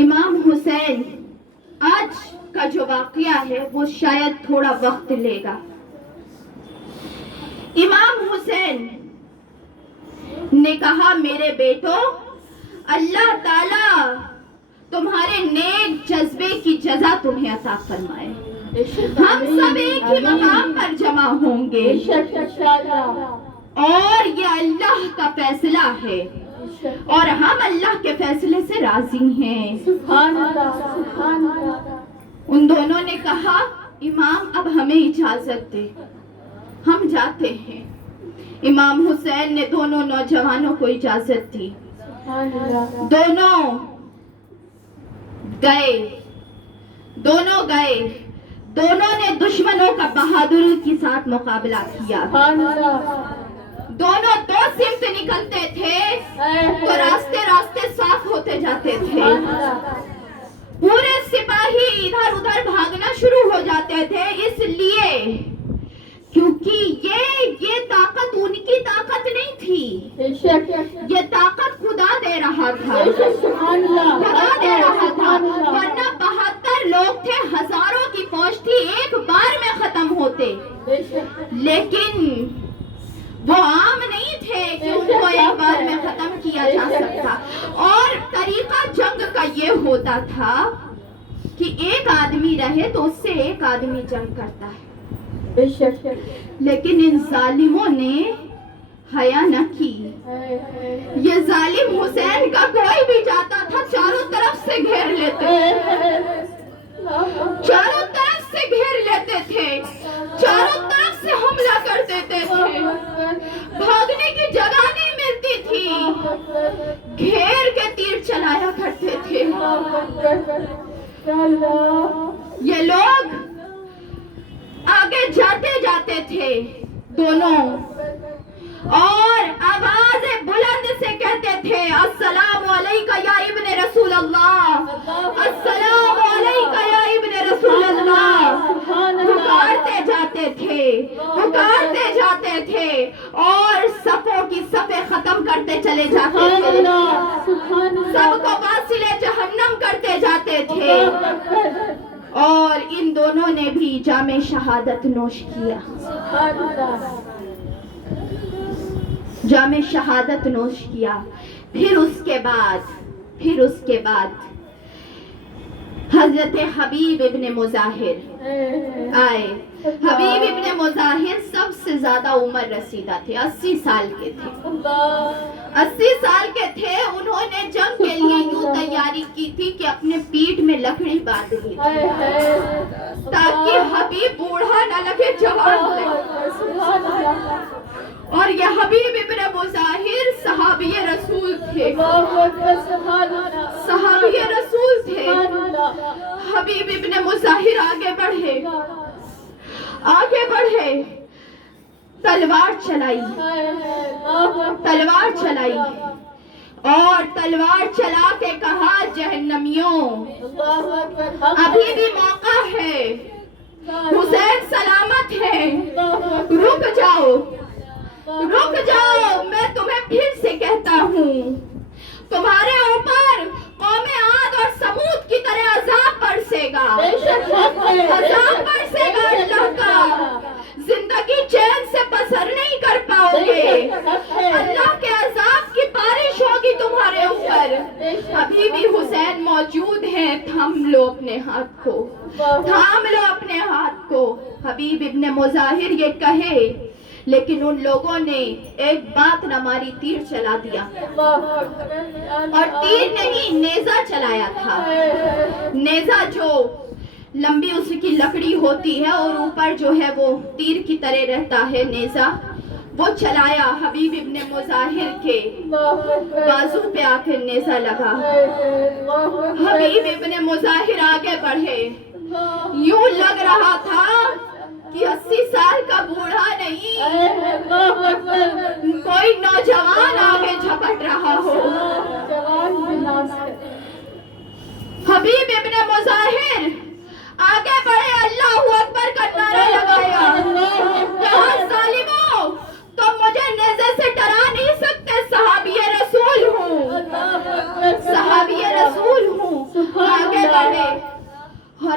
امام حسین آج کا جو واقعہ ہے وہ شاید تھوڑا وقت لے گا. امام حسین نے کہا میرے بیٹو اللہ تعالیٰ تمہارے نیک جذبے کی جزا تمہیں عطا فرمائے. ہم سب ایک ہی مقام پر جمع ہوں گے اور یہ اللہ کا فیصلہ ہے اور ہم اللہ کے فیصلے سے راضی ہیں. ان دونوں نے کہا امام اب ہمیں اجازت دے ہم جاتے ہیں. امام حسین نے دونوں نوجوانوں کو اجازت دی. دونوں گئے. دونوں نے دشمنوں کا بہادری کے ساتھ مقابلہ کیا. دونوں دو سمت نکلتے تھے تو راستے صاف ہوتے جاتے تھے. پورے سپاہی ادھر ادھر بھاگنا شروع ہو جاتے تھے اس لیے کیونکہ یہ طاقت ان کی طاقت نہیں تھی. یہ طاقت خدا دے رہا تھا. ورنہ 72 لوگ تھے, ہزاروں کی فوج تھی, ایک بار میں ختم ہوتے. لیکن وہ عام نہیں تھے کہ ان کو ایک بار میں ختم کیا جا سکتا. اور طریقہ جنگ کا یہ ہوتا تھا کہ ایک آدمی رہے تو اس سے ایک آدمی جنگ کرتا ہے. لیکن ان ظالموں نے حیا نہ کی. یہ ظالم حسین کا کوئی بھی جاتا تھا چاروں طرف سے گھیر لیتے تھے, چاروں طرف سے حملہ کر دیتے تھے. بھاگنے کی جگہ نہیں ملتی تھی, گھیر کے تیر چلایا کرتے تھے. یہ لوگ آگے جاتے تھے دونوں اور آواز بلند سے کہتے تھے السلام علیکہ یا ابن رسول اللہ, السلام علیکہ یا ابن رسول اللہ. پکارتے جاتے تھے اور صفوں کی صفیں ختم کرتے چلے جاتے تھے. سب کو واصل جہنم کرتے جاتے تھے. اور ان دونوں نے بھی جام شہادت نوش کیا. جام شہادت نوش کیا. پھر اس کے بعد حضرت حبیب ابن مظاہر آئے. حبیب ابن مظاہر سب سے زیادہ عمر رسیدہ تھے, 80 سال کے تھے. 80 سال کے تھے. انہوں نے جنگ کے لیے یوں تیاری کی تھی کہ اپنے پیٹھ میں لکڑی باندھ لی تھی تاکہ حبیب بوڑھا نہ لگے, جوان لگے. اور یہ حبیب ابن مظاہر صحابی رسول تھے. حبیب ابن مظاہر آگے بڑھے, تلوار چلائی اور تلوار چلا کے کہا جہنمیوں ابھی بھی موقع ہے, حسین سلامت ہے, رک جاؤ. میں تمہیں پھر سے کہتا ہوں تمہارے اوپر قوم عاد اور سمود کی طرح عذاب برسے گا. اللہ کا زندگی چین سے بسر نہیں کر پاؤ گے. اللہ کے عذاب کی بارش ہوگی تمہارے اوپر. ابھی بھی حسین موجود ہیں, تھام لو اپنے ہاتھ کو. حبیب ابن مظاہر یہ کہے لیکن ان لوگوں نے ایک بات نہ ماری, تیر چلا دیا. اور تیر نہیں, نیزہ چلایا تھا. نیزہ جو لمبی اس کی لکڑی ہوتی ہے اور اوپر جو ہے وہ تیر کی طرح رہتا ہے نیزہ, وہ چلایا. حبیب ابن مظاہر کے بازو پہ آ کے نیزہ لگا. حبیب ابن مظاہر آگے بڑھے. یوں لگ رہا تھا کہ 80 سال کا بوڑھا نہیں, کوئی نوجوان آگے جھپٹ رہا ہو. حبیب ابن مظاہر آگے بڑھے, اللہ اکبر کا نعرہ لگایا. کہا ظالموں تم مجھے نیزے سے ڈرا نہیں سکتے, صحابی رسول ہوں.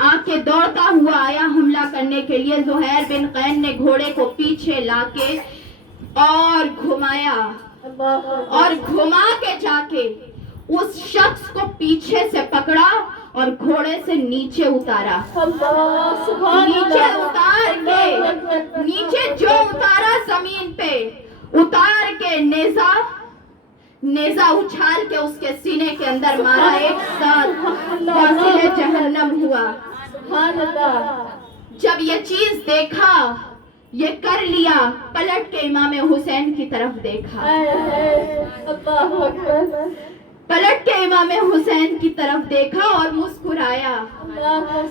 آ کے دوڑتا ہوا آیا حملہ کرنے کے لیے. زہیر بن قین نے گھوڑے کو پیچھے لا کے اور گھمایا اور گھما کے جا کے اس شخص کو پیچھے سے پکڑا اور گھوڑے سے نیچے اتارا. نیچے اتار کے نیچے جو اتارا زمین پہ اتار کے نیزہ اچھال کے اس کے سینے کے اندر مارا. ایک ساتھ واصل جہنم ہوا. جب یہ چیز دیکھا یہ کر لیا پلٹ کے امام حسین کی طرف دیکھا. پلٹ کے امام حسین کی طرف دیکھا اور مسکرایا.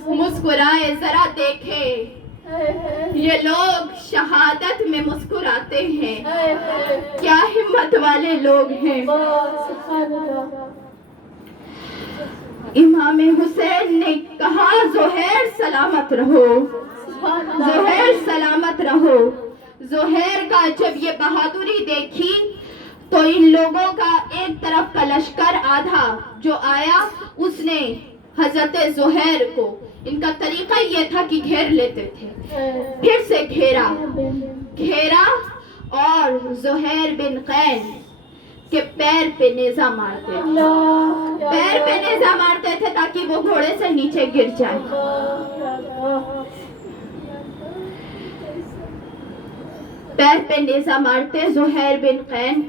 مسکرائے ذرا دیکھے یہ لوگ شہادت میں مسکراتے ہیں. کیا ہمت والے لوگ ہیں. امام حسین نے کہا زہیر سلامت رہو. زہیر سلامت رہو. زہیر کا جب یہ بہادری دیکھی تو ان لوگوں کا ایک طرف کا لشکر آدھا جو آیا اس نے حضرت زہیر کو, ان کا طریقہ یہ تھا کہ گھیر لیتے تھے, پھر سے گھیرا اور زہیر بن قین کے پیر پہ نیزہ مارتے تھے. پیر پہ نیزہ مارتے تھے تاکہ وہ گھوڑے سے نیچے گر جائے. پیر پہ نیزہ مارتے زہیر بن قین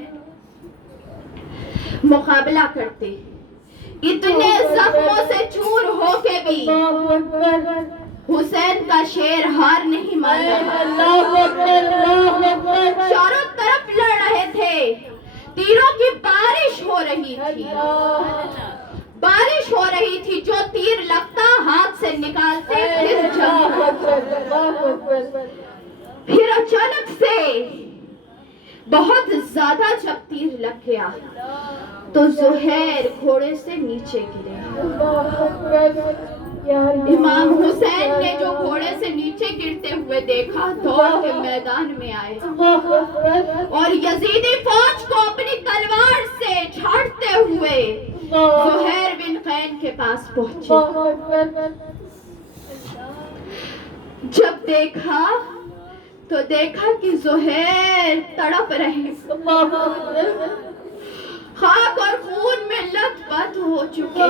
مقابلہ کرتے. اتنے زخموں سے چور ہو کے بھی حسین کا شیر ہار نہیں مان رہا. چاروں طرف لڑ رہے تھے. تیروں کی بارش ہو رہی تھی. بارش ہو رہی تھی. جو تیر لگتا ہاتھ سے نکالتے پھر اچانک سے بہت زیادہ جب تیر لگ گیا تو زہیر گھوڑے سے نیچے گرے. امام حسین نے جو گھوڑے سے نیچے گرتے ہوئے دیکھا دوڑ کے میدان میں آئے اور یزیدی فوج کو اپنی تلوار سے جھاڑتے ہوئے زہیر بن قین کے پاس پہنچے. جب دیکھا تو دیکھا کہ زہیر تڑپ رہے, خاک اور خون میں لت پت ہو چکے.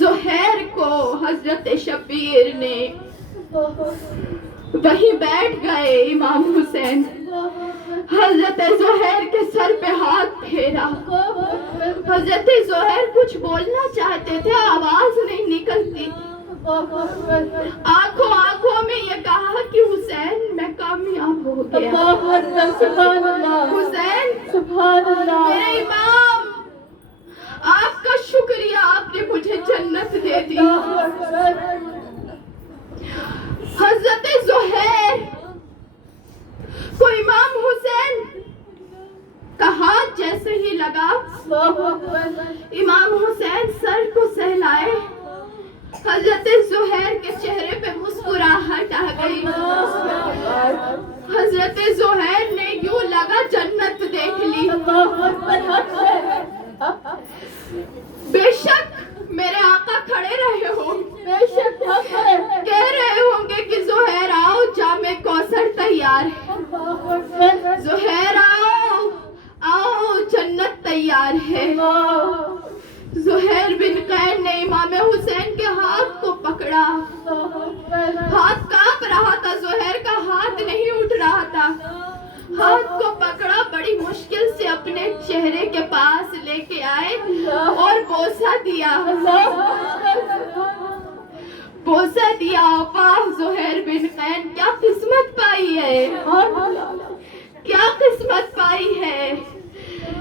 زہیر کو حضرت شبیر نے وہیں بیٹھ گئے. امام حسین حضرت زہیر کے سر پہ ہاتھ پھیرا. حضرت زہیر کچھ بولنا چاہتے تھے, آواز نہیں نکلتی. آنکھوں میں یہ کہا کہ حسین میں کامیاب ہو گیا. حسین میرے امام آپ کا شکریہ, آپ نے مجھے جنت دے دی. حضرت زہیر کو امام حسین کا ہاتھ جیسے ہی لگا امام حسین سر کو سہلائے. حضرت زہیر کے چہرے پہ مسکراہٹ آ گئی. حضرت زہیر نے یوں لگا جنت دیکھ لی. بے شک میرے آقا کھڑے رہے ہوں, کہہ رہے ہوں گے کہ زہیر آؤ جام کوثر تیار ہے. زہیر آؤ جنت تیار ہے. زہیر بن قین نے امام حسین کے ہاتھ کو پکڑا. ہاتھ کانپ رہا تھا, زہیر کا ہاتھ نہیں اٹھ رہا تھا. ہاتھ کو پکڑا, بڑی مشکل سے اپنے چہرے کے پاس لے کے آئے اور بوسہ دیا. بوسہ دیا. واہ زہیر بن قین کیا قسمت پائی ہے, کیا قسمت پائی ہے.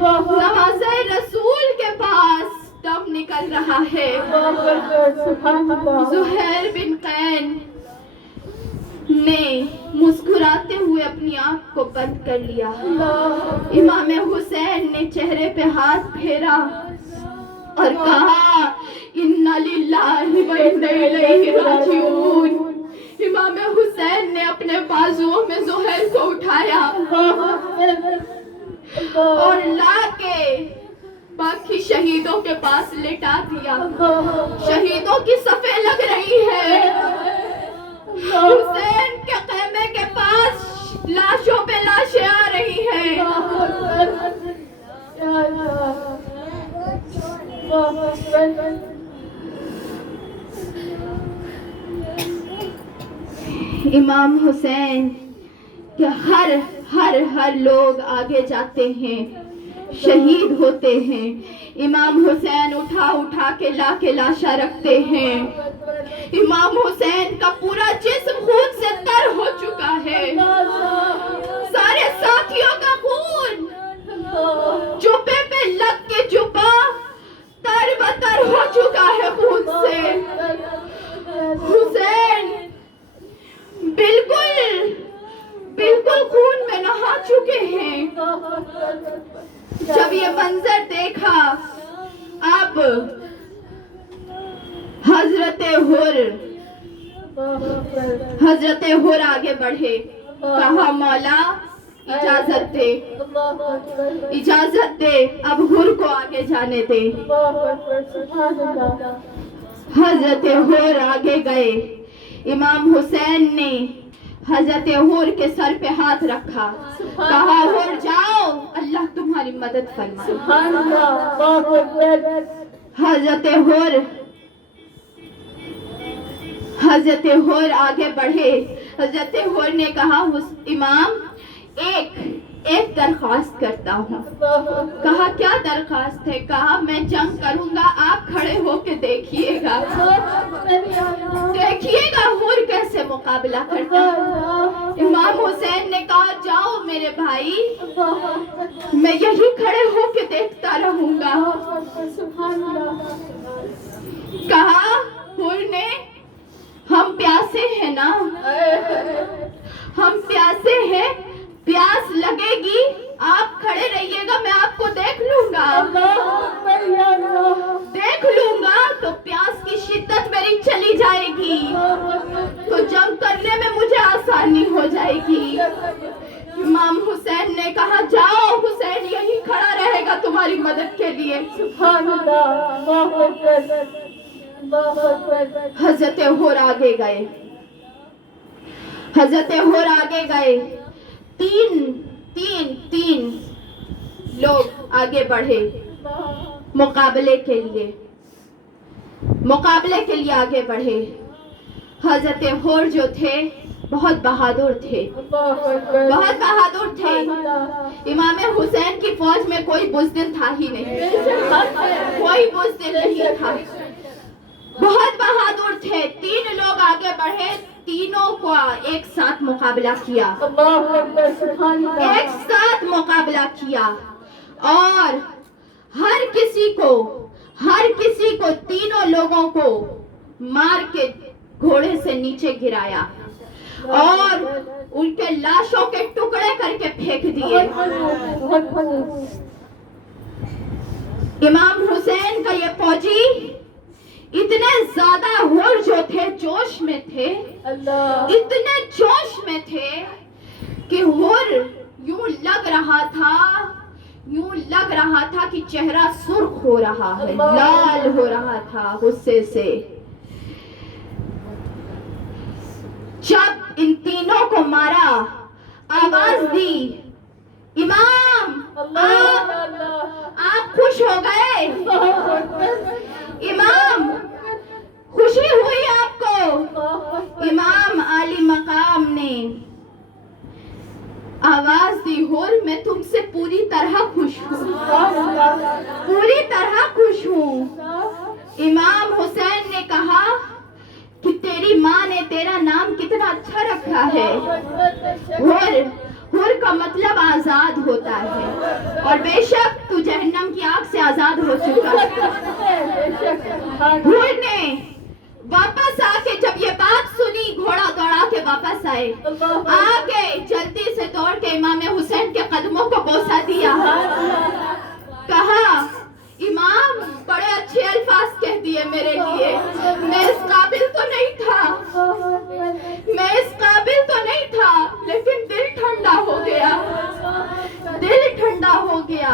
نوازے رسول کے پاس دم نکل رہا ہے. زہیر بن قین نے مسکراتے ہوئے اپنی آنکھ کو بند کر لیا. امام حسین نے چہرے پہ ہاتھ پھیرا اور کہا اِنَّا لِلَّهِ وَإِنَّا إِلَيْهِ رَاجِعُونَ. امام حسین نے اپنے بازوؤں میں زہیر کو اٹھایا اور لا کے باقی شہیدوں کے پاس لٹا دیا. شہیدوں کی صفیں لگ رہی ہے. حسین کے خیمے کے پاس لاشوں پہ لاشیں آ رہی ہیں. امام حسین کہ ہر لوگ آگے جاتے ہیں، شہید ہوتے ہیں. امام حسین اٹھا کے لاشا رکھتے ہیں. امام حسین کا پورا جسم خون سے تر ہو چکا ہے. سارے ساتھیوں کا خون جبے پہ لگ کے جبا تر بتر ہو چکا ہے خون سے. حسین بالکل خون میں نہا چکے ہیں. جب یہ منظر دیکھا اب حضرت حر آگے بڑھے. کہا مولا اجازت دے اب حر کو آگے جانے دے. حضرت حر آگے گئے. امام حسین نے حضرت حر کے سر پہ ہاتھ رکھا. کہا حر جاؤ، اللہ تمہاری مدد فرمائے. حضرت حر آگے بڑھے. حضرت حر نے کہا امام ایک درخواست کرتا ہوں. کہا کیا درخواست ہے؟ کہا میں جنگ کروں گا، آپ کھڑے ہو کے دیکھیے گا حر کیسے مقابلہ کرتا ہے. امام حسین نے کہا جاؤ میرے بھائی، میں یہی کھڑے ہو کے دیکھتا رہوں گا. کہا حر نے ہم پیاسے ہیں نا، ہم پیاسے ہیں، پیاس لگے گی آپ کھڑے رہیے گا، میں آپ کو دیکھ لوں گا تو پیاس کی شدت میری چلی جائے گی تو جنگ کرنے میں مجھے آسانی ہو جائے گی. امام حسین نے کہا جاؤ، حسین یہی کھڑا رہے گا تمہاری مدد کے لیے. حضرت حر آگے گئے. تین لوگ آگے بڑھے مقابلے کے لیے آگے بڑھے. حضرت حر جو تھے بہت بہادر تھے. امام حسین کی فوج میں کوئی بزدل تھا ہی نہیں، تھا. بہت بہادر تھے. 3 لوگ آگے بڑھے، تینوں کو ایک ساتھ مقابلہ کیا اور ہر کسی کو تینوں لوگوں کو مار کے گھوڑے سے نیچے گرایا اور ان کے لاشوں کے ٹکڑے کر کے پھینک دیے. امام حسین کا یہ فوجی اتنے زیادہ حر جو تھے جوش میں تھے، اتنے جوش میں تھے کہ حر یوں لگ رہا تھا کہ چہرہ سرخ ہو رہا ہے، لال ہو رہا تھا غصے سے. جب ان تینوں کو مارا آواز دی امام آپ خوش ہو گئے؟ امام خوشی ہوئی آپ کو؟ امام عالی مقام نے آواز دی حر میں تم سے پوری طرح خوش ہوں. امام حسین نے کہا کہ تیری ماں نے تیرا نام کتنا اچھا رکھا ہے. حر کا مطلب آزاد ہوتا ہے اور بے شک تو جہنم کی آگ سے آزاد ہو چکا ہے. حر نے واپس آ کے جب یہ بات سنی گھوڑا دوڑا کے واپس آئے، آگے جلدی سے دوڑ کے امام حسین کے قدموں کو بوسہ دیا. کہا امام بڑے اچھے الفاظ کہہ دیے میرے لیے، میں اس قابل تو نہیں تھا لیکن دل ٹھنڈا ہو گیا.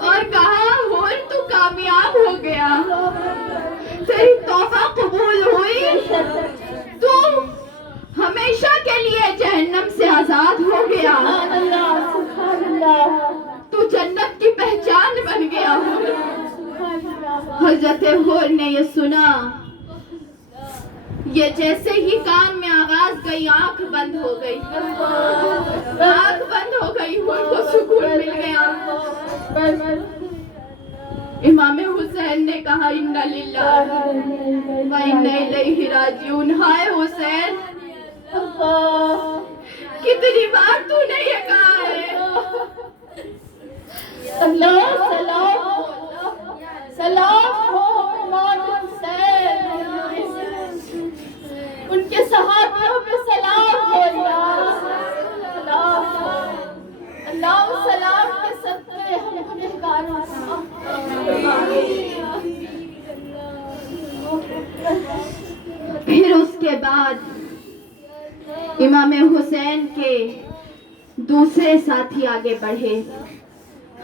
اور کہا ہور تو کامیاب ہو گیا، تیری توبہ قبول ہوئی، تو ہمیشہ کے لیے جہنم سے آزاد ہو گیا، تو جنت کی پہچان بن گیا۔ حضرت حور نے یہ سنا، یہ جیسے ہی کان میں آواز گئی آنکھ بند ہو گئی، آنکھ بند ہو گئی، حور کو سکون مل گیا۔ امام حسین نے کہا اِنَّا لِلَّهِ وَإِنَّا إِلَيْهِ راجعون۔ ہائے حسین، کتنی بار تو نے یہ کہا ہے، اللہ سلام ہو امام حسین، ان کے صحابیوں پہ سلام ہو یا اللہ سلام کے صدقے ہم گنہگاروں پھر اس کے بعد امام حسین کے دوسرے ساتھی آگے بڑھے،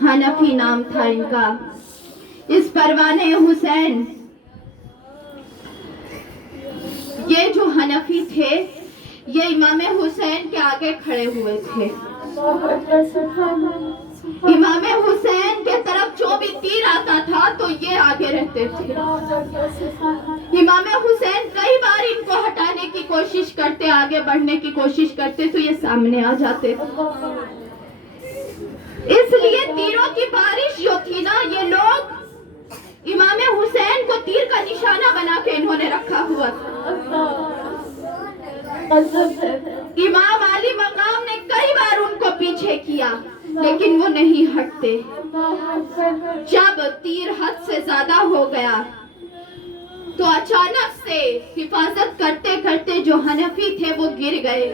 حنفی نام تھا ان کا۔ اس پروانے حسین، یہ جو حنفی تھے یہ امام حسین کے آگے کھڑے ہوئے تھے، امام حسین کے طرف جو بھی تیر آتا تھا تو یہ آگے رہتے تھے۔ امام حسین کئی بار ان کو ہٹانے کی کوشش کرتے، آگے بڑھنے کی کوشش کرتے تو یہ سامنے آ جاتے۔ اس لیے تیروں کی بارش جو تھی نا، یہ لوگ امام حسین کو تیر کا نشانہ بنا کے انہوں نے رکھا ہوا تھا۔ امام علی مقام نے کئی بار ان کو پیچھے کیا لیکن وہ نہیں ہٹتے۔ جب تیر حد سے زیادہ ہو گیا تو اچانک سے حفاظت کرتے کرتے جو حنفی تھے وہ گر گئے۔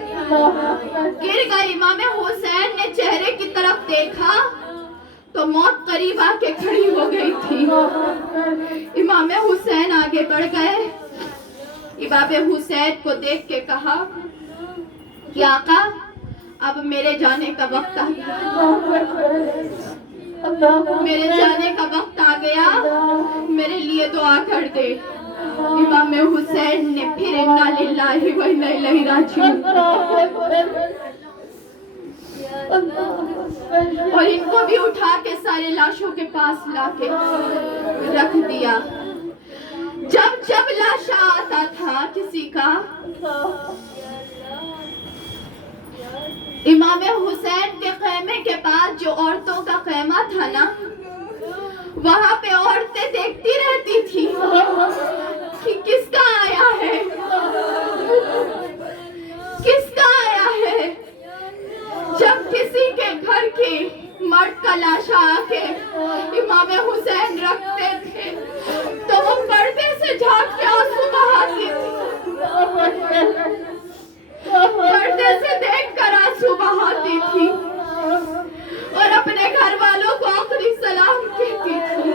امام حسین نے چہرے کی طرف دیکھا تو موت قریب آ کے کھڑی ہو گئی تھی۔ امام حسین آگے بڑھ گئے، امام حسین کو دیکھ کے کہا کہ آقا اب میرے جانے کا وقت آ گیا، میرے جانے کا وقت آ گیا، میرے لیے دعا کر دے۔ امام حسین نے پھر اِنَّا لِلَّهِ وَإِنَّا إِلَيْهِ راجعون، اور ان کو بھی اٹھا کے سارے لاشوں کے پاس لا کے رکھ دیا۔ جب جب لاشا آتا تھا کسی کا، امام حسین کے خیمے کے پاس جو عورتوں کا خیمہ تھا نا، وہاں پہ عورتیں دیکھتی رہتی تھی کہ کس کا آیا ہے، کس کا آیا ہے۔ جب کسی کے گھر کی مرد کا لاشا آ کے امام حسین رکھتے تھے تو وہ پردے سے جھانک کے آنسو بہاتی تھی، پردے سے دیکھ کر آنسو بہاتی تھی اور اپنے گھر والوں کو آخری سلام کہتی تھی،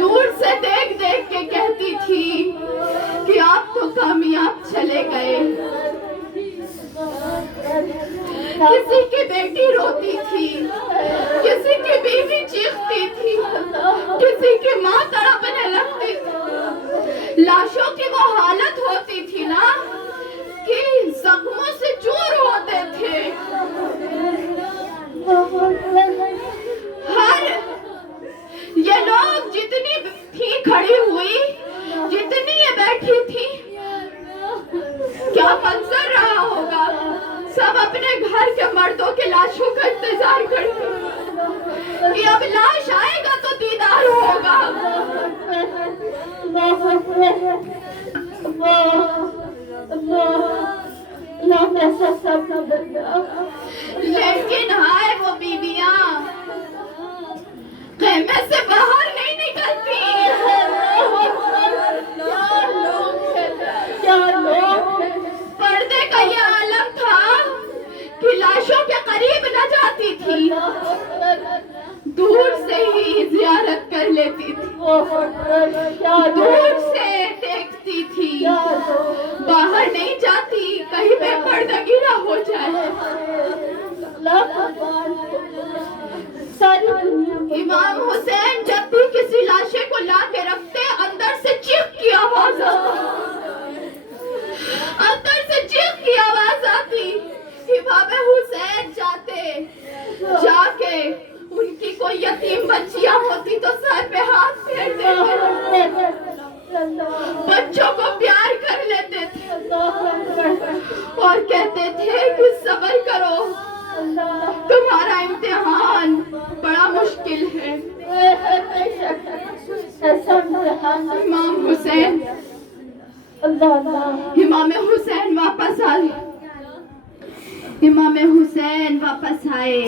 دور سے دیکھ دیکھ کے کہتی تھی کہ آپ تو کامیاب چلے گئے۔ کسی کی بیٹی روتی تھی، کسی کی بیوی چیختی تھی، کسی کی ماں تڑپنے لگتی تھی۔ لاشوں کی وہ حالت ہوتی تھی نا کہ زخموں سے چور ہوتے تھے۔ یہ لوگ جتنی تھی کھڑی ہوئی، جتنی یہ بیٹھی تھی، کیا منظر رہا ہوگا۔ سب اپنے گھر کے مردوں کے لاشوں کا انتظار کرتے کہ اب لاش آئے گا تو دیدار ہوگا۔ لیکن ہائے وہ بیویاں خیمے سے باہر نہیں نکلتی۔ پردے کا یہ عالم تھا کہ لاشوں کے قریب نہ جاتی تھی، دور سے ہی زیارت کر لیتی تھی، دور سے دیکھتی تھی، باہر نہیں جاتی کہیں بے پردگی نہ ہو جائے۔ ساری دنیا کو امام حسین جب بھی کسی لاشے کو لا کے رکھتے اندر سے چیخ کی آواز آتی امام حسین جا کے ان کی کوئی یتیم بچیاں ہوتی تو سر پہ ہاتھ پھیر دیتے، بچوں کو پیار کر لیتے تھے اور کہتے تھے کہ صبر کرو، تمہارا امتحان بڑا مشکل ہے۔ امام حسین واپس آئے، امام حسین واپس آئے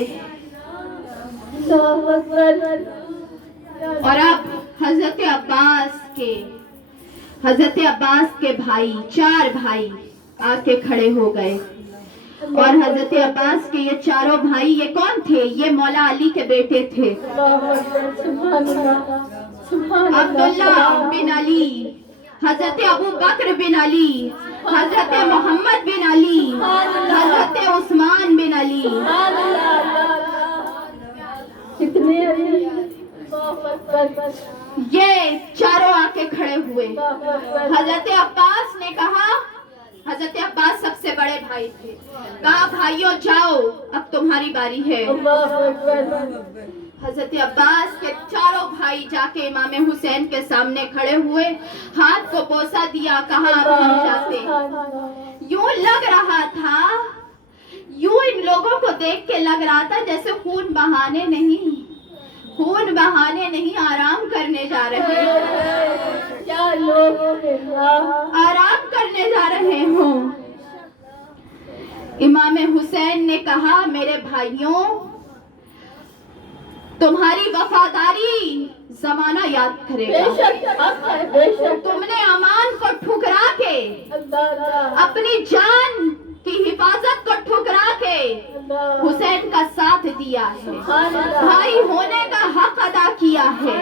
اور اب حضرت عباس کے بھائی، 4 بھائی آ کے کھڑے ہو گئے، اور حضرت عباس کے یہ 4 بھائی یہ کون تھے؟ یہ مولا علی کے بیٹے تھے، عبداللہ بن علی، حضرت ابو بکر بن علی، حضرت محمد بن علی، حضرت عثمان بن علی۔ یہ 4 آ کے کھڑے ہوئے۔ حضرت عباس نے کہا، حضرت عباس سب سے بڑے بھائی تھے، کہا بھائیوں جاؤ اب تمہاری باری ہے۔ حضرت عباس کے 4 بھائی جا کے امام حسین کے سامنے کھڑے ہوئے، ہاتھ کو بوسہ دیا، کہا اب ہم جاتے۔ یوں لگ رہا تھا، یوں ان لوگوں کو دیکھ کے لگ رہا تھا جیسے خون بہانے نہیں آرام کرنے جا رہے ہیں، کیا لوگ آرام کرنے جا رہے ہوں۔ امام حسین نے کہا میرے بھائیوں، تمہاری وفاداری زمانہ یاد کرے گا، تم نے امان کو ٹھکرا کے، اپنی جان کی حفاظت کو ٹھکرا کے حسین کا ساتھ دیا ہے، بھائی ہونے کا حق ادا کیا ہے،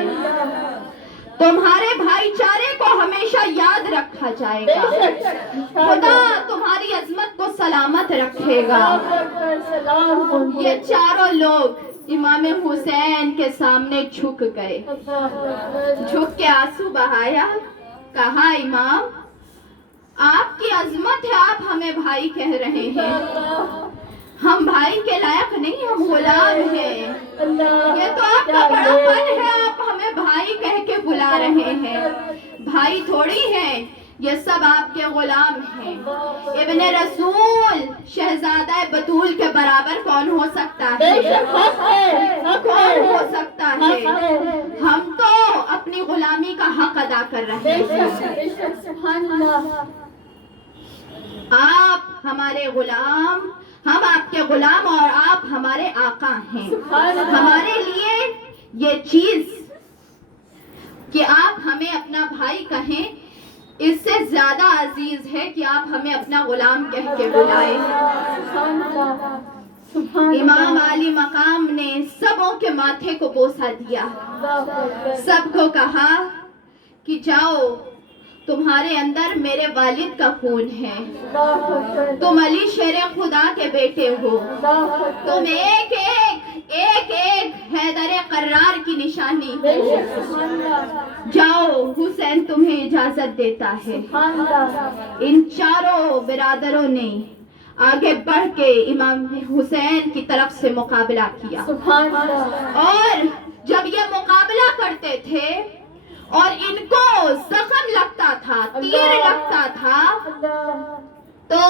تمہارے بھائی چارے کو ہمیشہ یاد رکھا جائے گا، خدا تمہاری عظمت کو سلامت رکھے گا۔ یہ 4 لوگ امام حسین کے سامنے جھک گئے، جھک کے آنسو بہایا، کہا امام آپ کی عظمت ہے، آپ ہمیں بھائی کہہ رہے ہیں، ہم بھائی کے لائق نہیں، ہم غلام ہیں، یہ تو آپ کا بڑا پن ہے، آپ ہمیں بھائی کہہ کے بلا رہے ہیں، بھائی تھوڑی ہیں، یہ سب آپ کے غلام ہیں۔ ابن رسول شہزادہ بطول کے برابر کون ہو سکتا ہے؟ کون ہو سکتا ہے؟ ہم تو اپنی غلامی کا حق ادا کر رہے ہیں، آپ ہمارے غلام، ہم آپ کے غلام اور آپ ہمارے آقا ہیں۔ ہمارے لیے یہ چیز کہ آپ ہمیں اپنا بھائی کہیں، اس سے زیادہ عزیز ہے کہ آپ ہمیں اپنا غلام کہہ کے بلائیں۔ امام علی مقام نے سبوں کے ماتھے کو بوسہ دیا، سب کو کہا کہ جاؤ، تمہارے اندر میرے والد کا خون ہے، تم علی شیر خدا کے بیٹے ہو، تم ایک حیدر قرار کی نشانی ہو، جاؤ حسین تمہیں اجازت دیتا ہے۔ ان 4 برادروں نے آگے بڑھ کے امام حسین کی طرف سے مقابلہ کیا، اور جب یہ مقابلہ کرتے تھے اور ان کو زخم لگتا تھا، تیر لگتا تھا، تو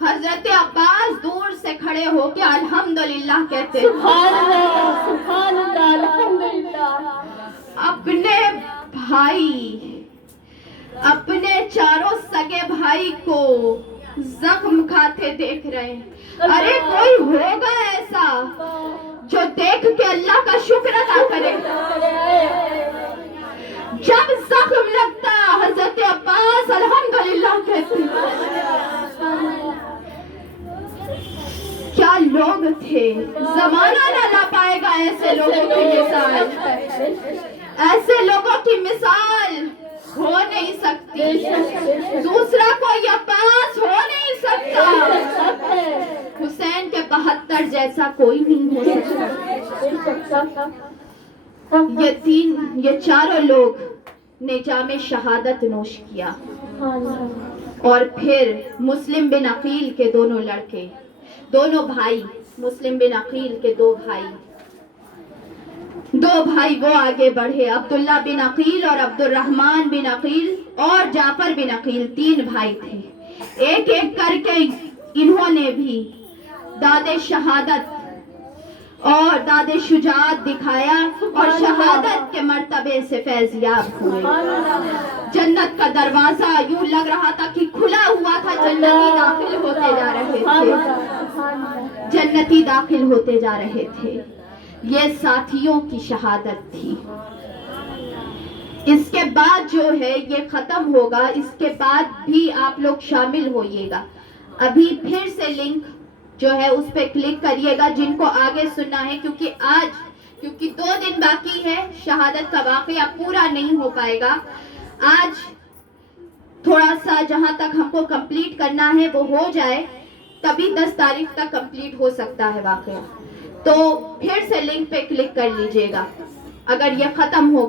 حضرت عباس دور سے کھڑے ہو کے الحمدللہ کہتے سبحان اللہ الحمدللہ۔ اپنے بھائی، اپنے 4 سگے بھائی کو زخم کھاتے دیکھ رہے ہیں۔ ارے کوئی ہوگا ایسا جو دیکھ کے اللہ کا شکر ادا کرے؟ جب زخم لگتا حضرت عباس الحمدللہ کہتے ہیں۔ کیا لوگ تھے، زمانہ نہ لا پائے گا ایسے لوگوں کی مثال، ایسے لوگوں کی مثال ہو نہیں سکتی، دوسرا کوئی عباس ہو نہیں سکتا، حسین کے 72 جیسا کوئی نہیں ہو سکتا۔ یہ چاروں لوگ نے جام شہادت نوش کیا. اور پھر مسلم بن عقیل کے دونوں لڑکے، دونوں بھائی، مسلم بن عقیل کے دو بھائی وہ آگے بڑھے. عبداللہ بن عقیل اور عبد الرحمن بن عقیل اور جعفر بن عقیل، 3 بھائی تھے. ایک ایک کر کے انہوں نے بھی داد شہادت اور داد شجاعت دکھایا اور شہادت کے مرتبے سے فیضیاب ہوئے. جنت کا دروازہ یوں لگ رہا تھا کہ کھلا ہوا تھا. جنتی داخل ہوتے جا رہے تھے، جنتی داخل ہوتے جا رہے تھے. یہ ساتھیوں کی شہادت تھی. اس کے بعد جو ہے یہ ختم ہوگا، اس کے بعد بھی آپ لوگ شامل ہوئیے گا. ابھی پھر سے لنک جو ہے اس پہ کلک کریے گا جن کو آگے سننا ہے، کیونکہ 2 دن باقی ہے، شہادت کا واقعہ پورا نہیں ہو پائے گا. آج تھوڑا سا جہاں تک ہم کو کمپلیٹ کرنا ہے وہ ہو جائے، تبھی 10 تاریخ تک کمپلیٹ ہو سکتا ہے واقعہ. تو پھر سے لنک پہ کلک کر لیجئے گا اگر یہ ختم ہو